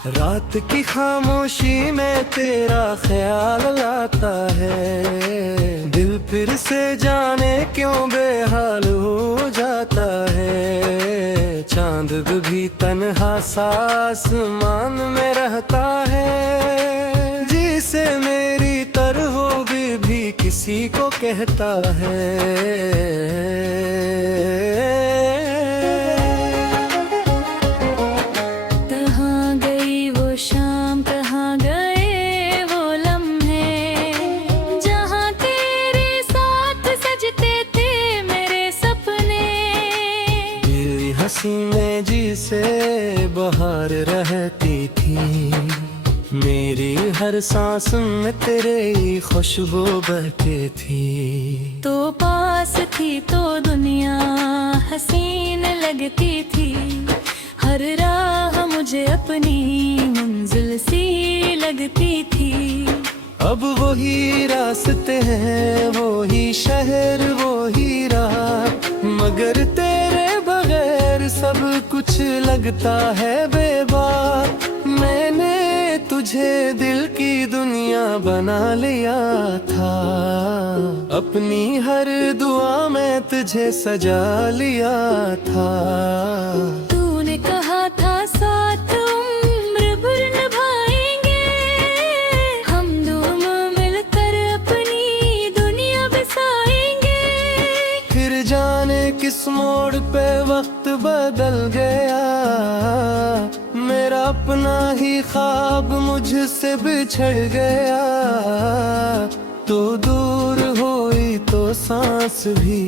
रात की खामोशी में तेरा ख्याल आता है, दिल फिर से जाने क्यों बेहाल हो जाता है। चांद भी तन्हा सा आसमान में रहता है, जिसे मेरी तरह भी किसी को कहता है। हंसी में जिसे बहार रहती थी, मेरी हर सांस में तेरे ही खुशबू बहती थी। तो पास थी तो दुनिया हसीन लगती थी, हर राह मुझे अपनी मंजिल सी लगती थी। अब वही रास्ते हैं, वही शहर, वही राह, मगर तेरे बगैर सब कुछ लगता है बेबाक। मैंने तुझे दिल की दुनिया बना लिया था, अपनी हर दुआ में तुझे सजा लिया था। तूने कहा था साथ उम्र भर निभाएंगे, हम दोनों मिलकर अपनी दुनिया बसाएंगे। फिर जाने किस मोड़ पे वक्त बदल गया, मेरा अपना ही ख्वाब मुझसे बिछड़ गया। तो दूर हुई तो सांस भी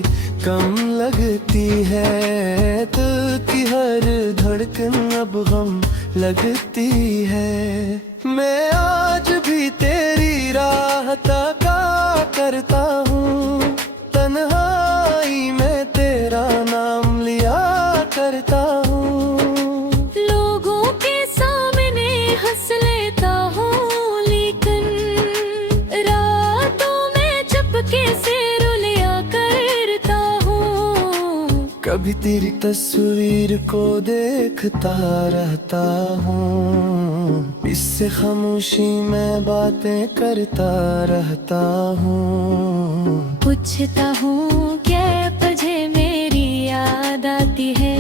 कम लगती है, दिल की हर धड़कन अब गम लगती है। मैं आज भी तेरी राह तका करता हूँ, तन्हाई में तेरा नाम लिया करता हूँ। लोगों के सामने हंस लेता हूँ, लेकिन रातों में चुपके से रुलिया करता हूँ। कभी तेरी तस्वीर को देखता रहता हूँ, इससे खामोशी में बातें करता रहता हूँ। पूछता हूँ क्या तुझे मेरी याद आती है,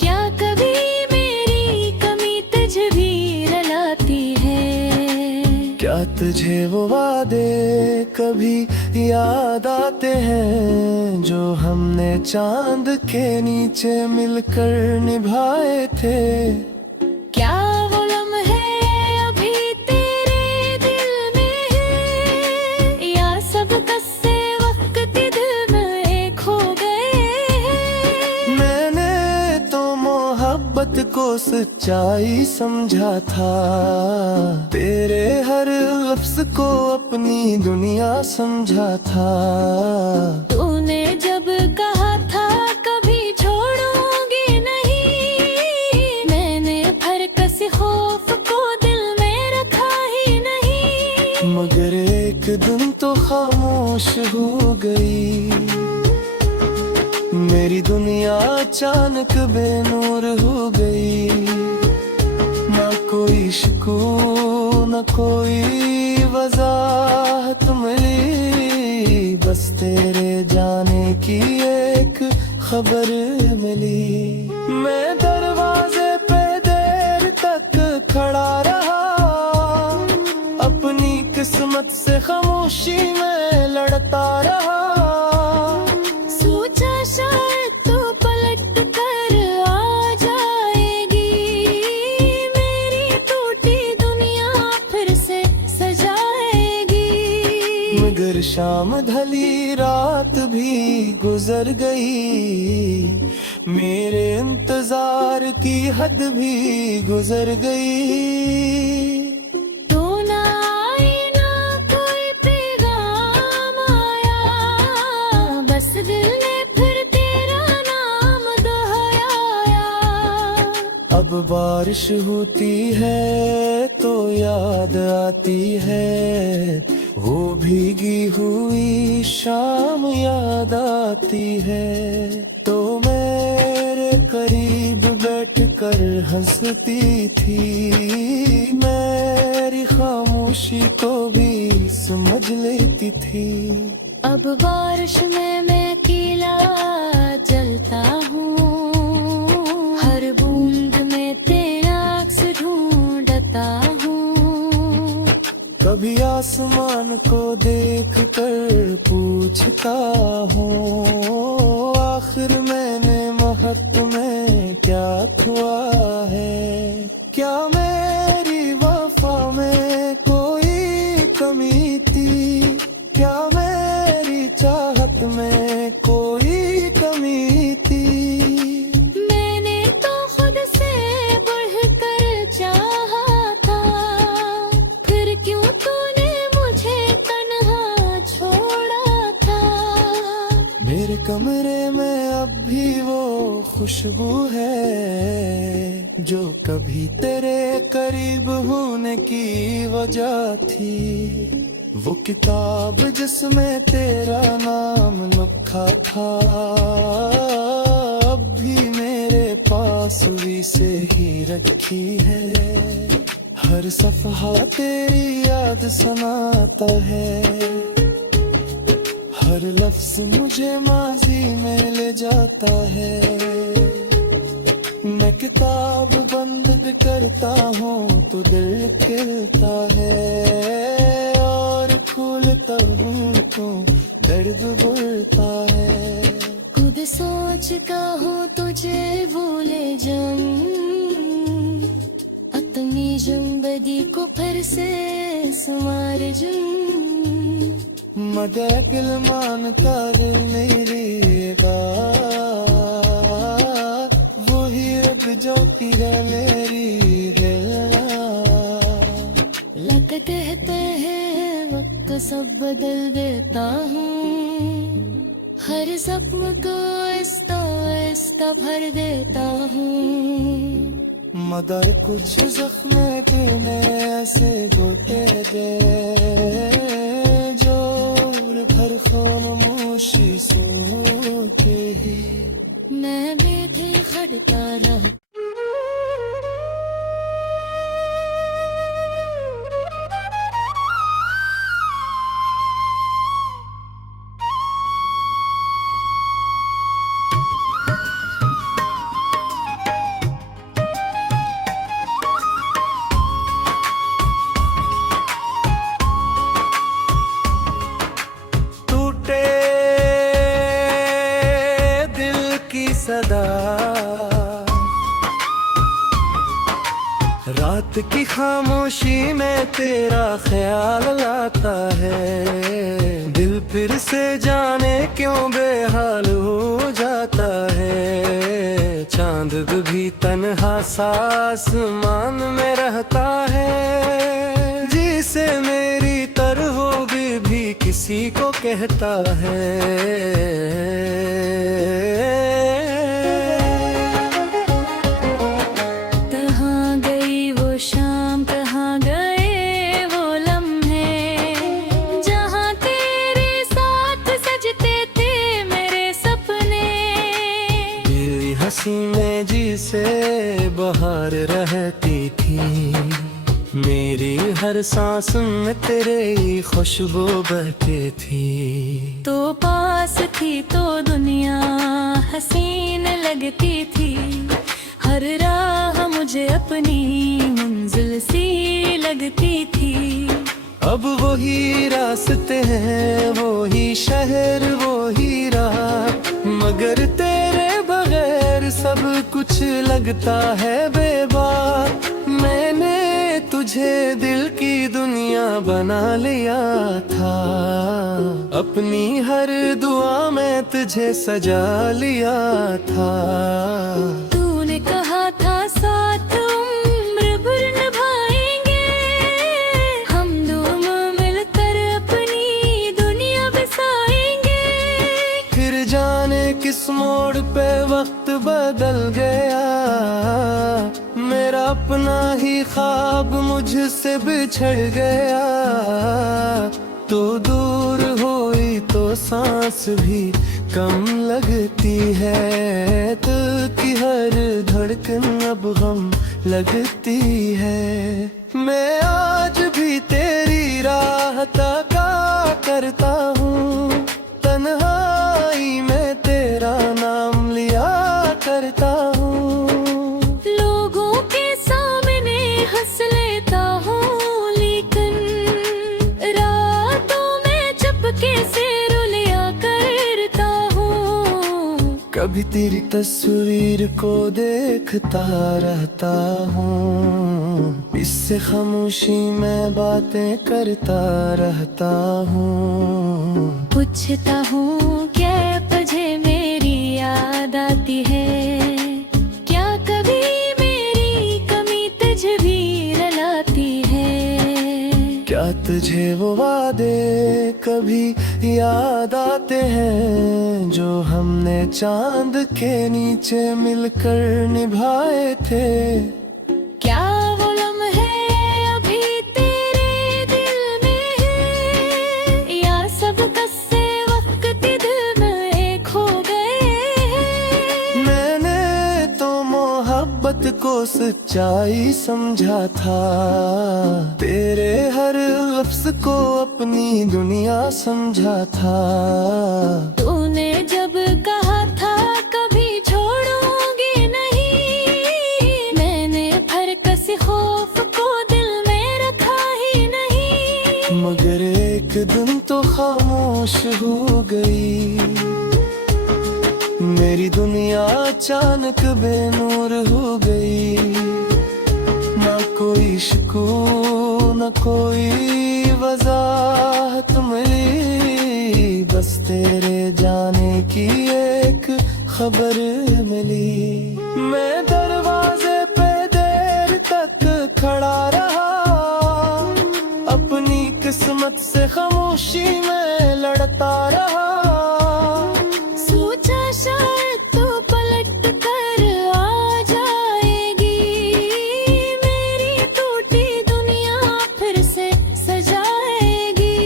क्या कभी मेरी कमी तुझे भी रुलाती है। क्या तुझे वो वादे कभी याद आते हैं, जो हमने चांद के नीचे मिलकर निभाए थे। क्या वो लम्हे अभी तेरे दिल में है, या सब कस्से वक्त दिल में खो गए। मैंने तो मोहब्बत को सच्चाई समझा था, तेरे हर लफ्ज को अपनी दुनिया समझा था। तूने जब कहा था कभी छोड़ूंगी नहीं, मैंने फिर किसी खौफ को दिल में रखा ही नहीं। मगर एक दिन तो खामोश हो गई, मेरी दुनिया अचानक बेनूर हो गई। ना कोई सुकून, ना कोई वजाहत मिली, बस तेरे जाने की एक खबर मिली। मैं दरवाजे पे देर तक खड़ा रहा, अपनी किस्मत से खामोशी में लड़ता रहा। सोचा शायद तू पलट कर आ जाएगी, मेरी टूटी दुनिया फिर से सजाएगी। मगर शाम ढली, रात भी गुजर गई, मेरे इंतजार की हद भी गुजर गई। तू ना आई ना कोई पैगाम आया, बस दिल ने फिर तेरा नाम दोहराया। अब बारिश होती है तो याद आती है, वो भीगी हुई शाम याद आती है। तो मेरे करीब बैठ कर हंसती थी, मेरी खामोशी को भी समझ लेती थी। अब बारिश में मैं अकेला जलता हूँ, हर बूंद में तेरा अक्स ढूंढता हूँ। कभी आसमान को देख कर पूछता हूँ, आखिर मैंने महक में क्या खोआ है। क्या मेरी वफा में कोई कमी थी, क्या मेरी चाहत में कोई कमी थी। मैंने तो खुद से बढ़कर चाहा था, फिर क्यों तूने मुझे तन्हा छोड़ा था। मेरे कमरे में अब भी वो खुशबू है, जो कभी तेरे करीब होने की वजह थी। वो किताब जिसमें तेरा नाम लिखा था, अब भी मेरे पास भी से ही रखी है। हर सफहा तेरी याद सुनाता है, हर लफ्ज मुझे माजी में ले जाता है। मैं किताब बंद भी करता हूँ तो दिल खिलता है, और खोलता हूँ तो दर्द बढ़ता है। खुद सोचता हूँ तुझे भूले जाऊं, अपनी जिंदगी को फिर से संवार जाऊं। मगर गिलमान का दिल मेरी बात, वही रब जो पीरा मेरी दिल। लग कहते हैं वक्त सब बदल देता हूँ, हर जख्म को आहिस्ता आहिस्ता भर देता हूँ। मगर कुछ जख्म देने ऐसे गोते दे, जोर भर खामोशी सोते ही मैं भी थी खड़ता रहा। सदा रात की खामोशी में तेरा ख्याल लाता है, दिल फिर से जाने क्यों बेहाल हो जाता है। चांद भी तन्हा सा आसमान में रहता है, जिसे मेरी तरह भी किसी को कहता है। हंसी में जिसे बहार रहती थी, मेरी हर सांस में तेरे ही खुशबू बहती थी। तो पास थी तो दुनिया हसीन लगती थी, हर राह मुझे अपनी मंजिल सी लगती थी। अब वही रास्ते हैं, वही शहर, वही राह, मगर तेरे बगैर सब कुछ लगता है बेबाक। मैंने तुझे दिल की दुनिया बना लिया था, अपनी हर दुआ में तुझे सजा लिया था। तूने कहा था साथ उम्र भर निभाएंगे, हम दोनों मिलकर अपनी दुनिया बसाएंगे। फिर जाने किस मोड़ पे वक्त बदल गया, मेरा अपना ही ख्वाब मुझसे बिछड़ गया। तो दूर हुई तो सांस भी कम लगती है, दिल की हर धड़कन अब गम लगती है। मैं आज भी तेरी राह तका करता हूँ, तन्हाई में तेरा नाम लिया करता हूँ। लोगों के सामने हंस लेता हूँ, लेकिन रातों में चुपके से रुलिया करता हूँ। कभी तेरी तस्वीर को देखता रहता हूँ, इससे खामोशी में बातें करता रहता हूँ। पूछता हूँ क्या तुझे मेरी याद आती है, क्या कभी मेरी कमी तुझे भी रुलाती है। क्या तुझे वो वादे कभी याद आते हैं, जो हमने चांद के नीचे मिलकर निभाए थे। क्या वो लम्हे अभी तेरे दिल में है, या सब कस्से वक्त दिल में एक हो गए हैं। मैंने तो मोहब्बत को सच्चाई समझा था, तेरे हर लफ्ज को अपनी दुनिया समझा था। तूने जब कहा था कभी छोड़ूंगी नहीं, मैंने हर किसी खौफ को दिल में रखा ही नहीं। मगर एक दिन तो खामोश हो गई, मेरी दुनिया अचानक बेनूर हो गई। ना कोई सुकून न कोई वजाहत मिली, बस तेरे जाने की एक खबर मिली। मैं दरवाजे पे देर तक खड़ा रहा, अपनी किस्मत से खामोशी में लड़ता रहा। सोचा शायद तू पलट कर आ जाएगी, मेरी टूटी दुनिया फिर से सजाएगी।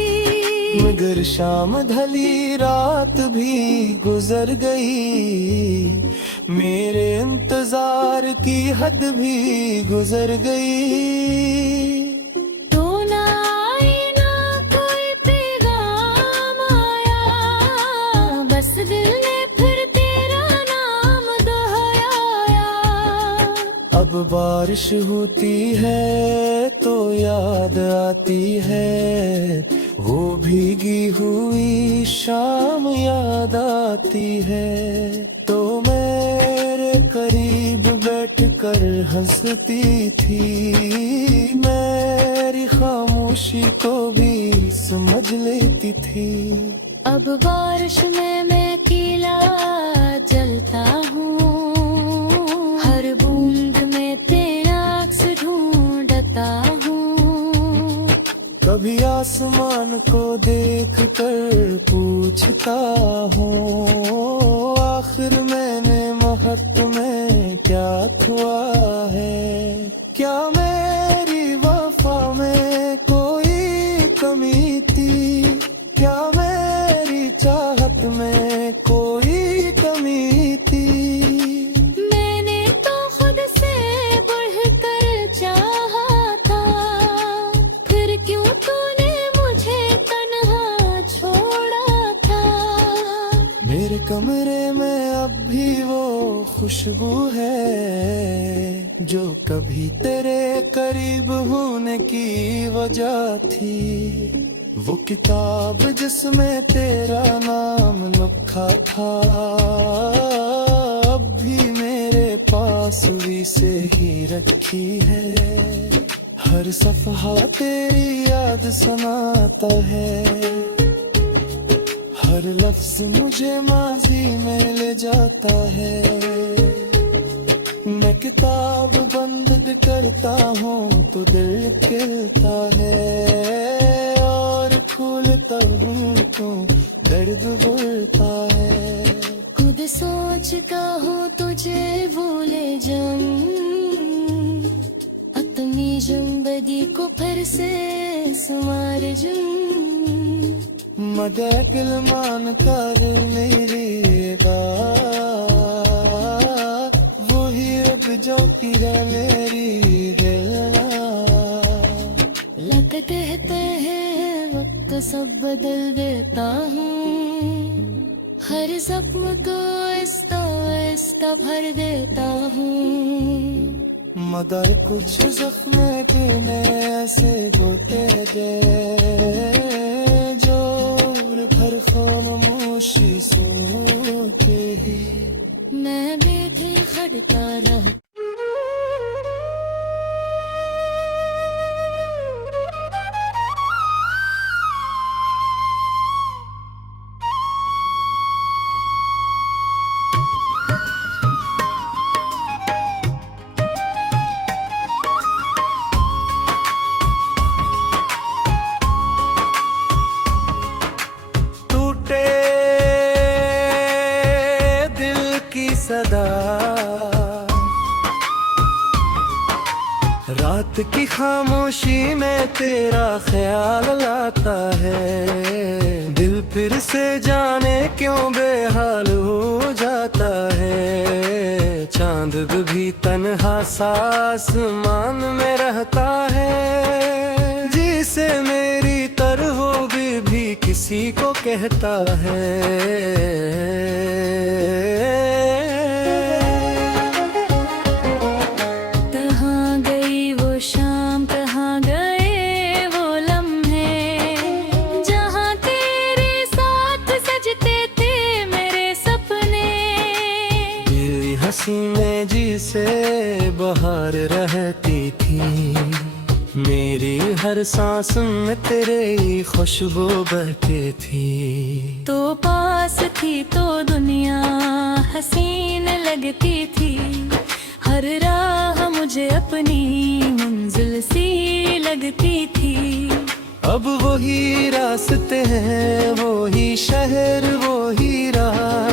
मगर शाम ढली रात भी गुजर गई, मेरे इंतजार की हद भी गुजर गई। तो ना आई ना कोई पैगाम आया, बस दिल ने फिर तेरा नाम दोहराया। अब बारिश होती है तो याद आती है, वो भीगी हुई शाम याद आती है। तो मेरे करीब बैठकर हंसती थी, मेरी खामोशी को भी समझ लेती थी। अब बारिश में मैं अकेला जलता हूँ, हर बूंद में तेरा अक्स ढूंढता हूँ। कभी आसमान को देख कर पूछता हूँ, आखिर मैंने महत्व में क्या खोआ है। क्या मेरी वफा में कोई कमी थी, क्या मेरी चाहत में कोई कमी थी। मैंने तो खुद से बढ़कर चाहा था, फिर क्यों तूने मुझे तन्हा छोड़ा था। मेरे कमरे में अब भी वो खुशबू है, जो कभी तेरे करीब होने की वजह थी। वो किताब जिसमें तेरा नाम लिखा था, अब भी मेरे पास वही से ही रखी है। हर सफहा तेरी याद सुनाता है, हर लफ्ज मुझे माजी में ले जाता है। मैं किताब बंद भी करता हूँ तो दिल खिलता है, और खोलता हूँ तो दर्द बढ़ता है। खुद सोचता हूँ तुझे भूले जाऊं, अपनी जिंदगी को फिर से संवार जाऊं। मदे गिलमान कर मेरी वही अब जो पीरे मेरी दिलना। लगते हैं वक्त सब बदल देता हूँ, हर जख्म को आहिस्ता आहिस्ता भर देता हूँ। मगर कुछ जख्म के ऐसे गोते दे जोर भर खामोशी सोते ही मैं भी थी खड़ता रहा। सदा रात की खामोशी में तेरा ख्याल लाता है, दिल फिर से जाने क्यों बेहाल हो जाता है। चांद भी तन्हा सा आसमान में रहता है, जिसे मेरी तरह भी किसी को कहता है। में जिसे बाहर रहती थी, मेरी हर सांस में तेरे ही खुशबू बहती थी। तो पास थी तो दुनिया हसीन लगती थी, हर राह मुझे अपनी मंजिल सी लगती थी। अब वही रास्ते हैं, वही शहर, वही राह,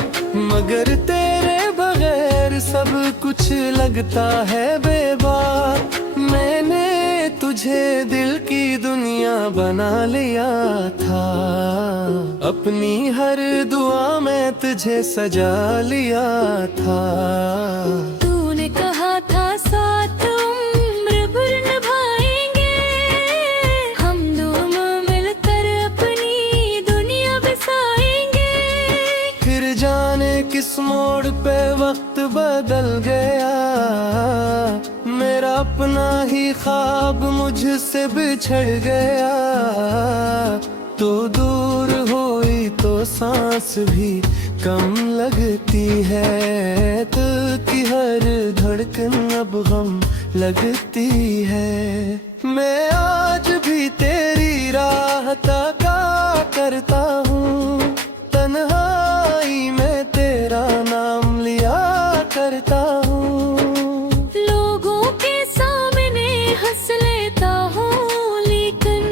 मगर तेरे बगैर सब कुछ लगता है बेबाक। मैंने तुझे दिल की दुनिया बना लिया था, अपनी हर दुआ में तुझे सजा लिया था। तूने कहा था साथ उम्र भर निभाएंगे, हम दोनों मिलकर अपनी दुनिया बसाएंगे। फिर जाने किस मोड़ पे वक्त बदल गया, मेरा अपना ही ख्वाब मुझसे बिछड़ गया। तो दूर हुई तो सांस भी कम लगती है, दिल की हर धड़कन अब गम लगती है। मैं आज भी तेरी राह तका करता हूँ, तन्हाई में तेरा नाम लिया करता हूँ। लोगों के सामने हंस लेता हूँ, लेकिन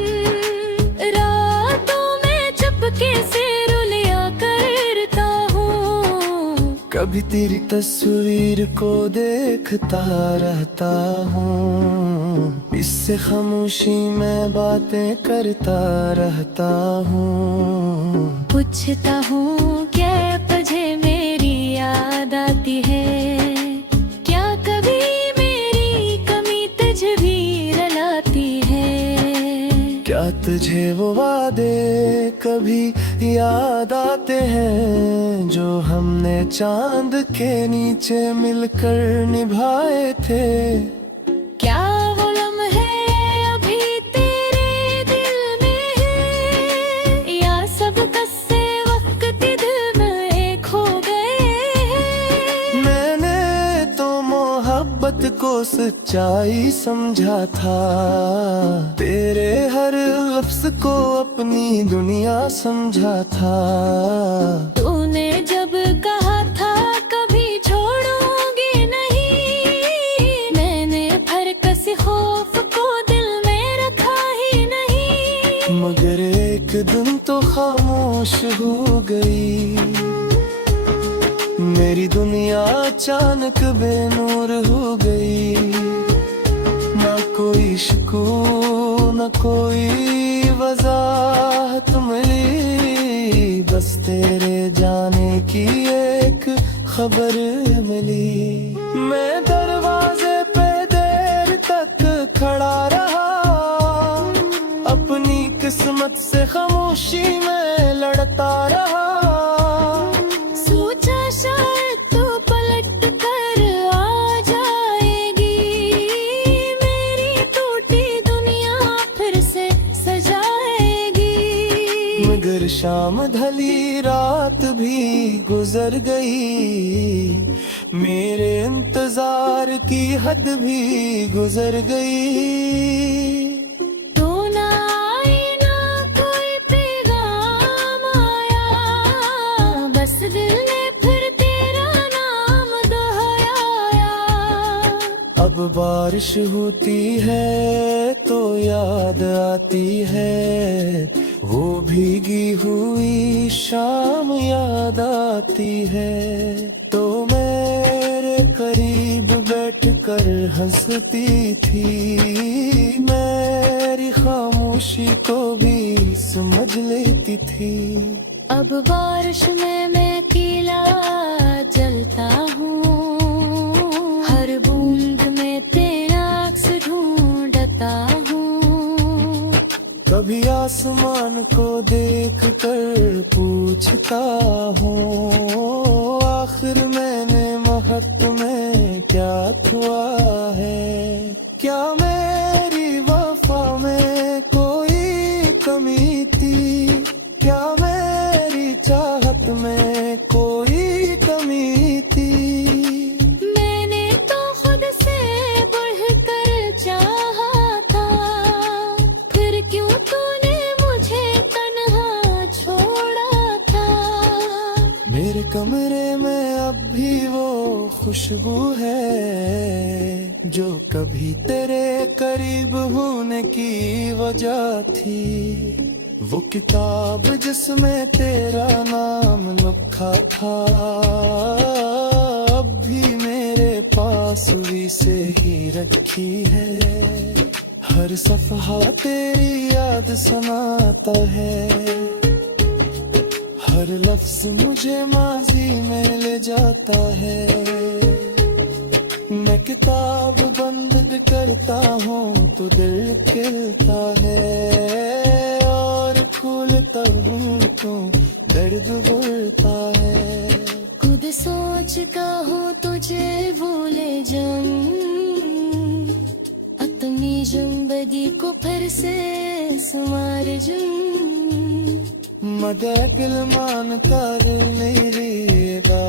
रातों में चुपके से रुलिया करता हूँ। कभी तेरी तस्वीर को देखता रहता हूँ, इससे खामोशी में बातें करता रहता हूँ। पूछता हूँ क्या तुझे मेरी याद आती है, क्या कभी मेरी कमी तुझे भी रुलाती है। क्या तुझे वो वादे कभी याद आते हैं, जो हमने चांद के नीचे मिलकर निभाए थे। क्या वो लम्हे अभी तेरे दिल में है, या सब कस्से वक्त दिल में खो गए हैं। मैंने तो मोहब्बत को सच्चाई समझा था, तेरे हर लफ्ज को अपनी दुनिया समझा था। तूने जब कहा था कभी छोड़ोगे नहीं, मैंने फिर किसी खौफ को दिल में रखा ही नहीं। मगर एक दिन तो खामोश हो गई, मेरी दुनिया अचानक बेनूर हो गई। ना कोई सुकून, ना कोई वजाहत मिली, खबर मिली। मैं दरवाजे पे देर तक खड़ा रहा, अपनी किस्मत से खामोशी में लड़ता रहा। सोचा शायद तो पलट कर आ जाएगी, मेरी टूटी दुनिया फिर से सजाएगी। मगर शाम ढली रात भी गुजर गई, मेरे इंतजार की हद भी गुजर गई। तो ना आई ना कोई पैगाम आया, बस दिल ने फिर तेरा नाम दोहराया। अब बारिश होती है तो याद आती है, वो भीगी हुई शाम याद आती है। तो मेरे करीब बैठकर हंसती थी, मेरी खामोशी को भी समझ लेती थी। अब बारिश में मैं अकेला जलता हूँ, हर बूंद में तेरा अक्स ढूंढता हूँ। कभी आसमान को देख कर पूछता हूँ, आखिर मैंने महक में क्या छुआ है। क्या मेरी वफा में कोई कमी थी, क्या मेरी चाहत में कोई कमी थी। मैंने तो खुद से बढ़कर चाहा था, फिर क्यों तूने मुझे तन्हा छोड़ा था। मेरे कमरे में अब भी वो खुशबू है, जो कभी तेरे करीब होने की वजह थी। वो किताब जिसमें तेरा नाम लिखा था, अब भी मेरे पास वही से ही रखी है। हर सफ़हा तेरी याद सुनाता है, हर लफ्ज मुझे माजी में ले जाता है। मैं किताब बंद करता हूँ तो दिल खिलता है, और खोलता हूँ तो दर्द बढ़ता है। खुद सोच का हो तुझे भूले जाऊं, अपनी जिंदगी को फिर से संवार जाऊं। मगर गिलमान का दिल नहीं रहेगा,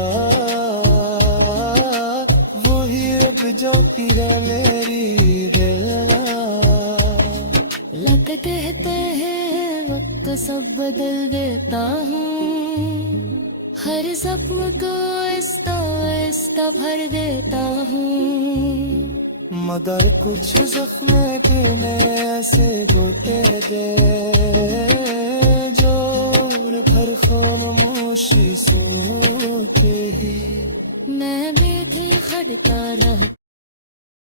वही रब जो तेरा मेरी गला। लग कहते हैं वक्त सब बदल देता हूँ, हर जख्म को आहिस्ता आहिस्ता भर देता हूँ। मगर कुछ जख्म तूने ऐसे घोटे दे, जोर भर खामोशी सोते ही। मैं भी थी खड़ता रहता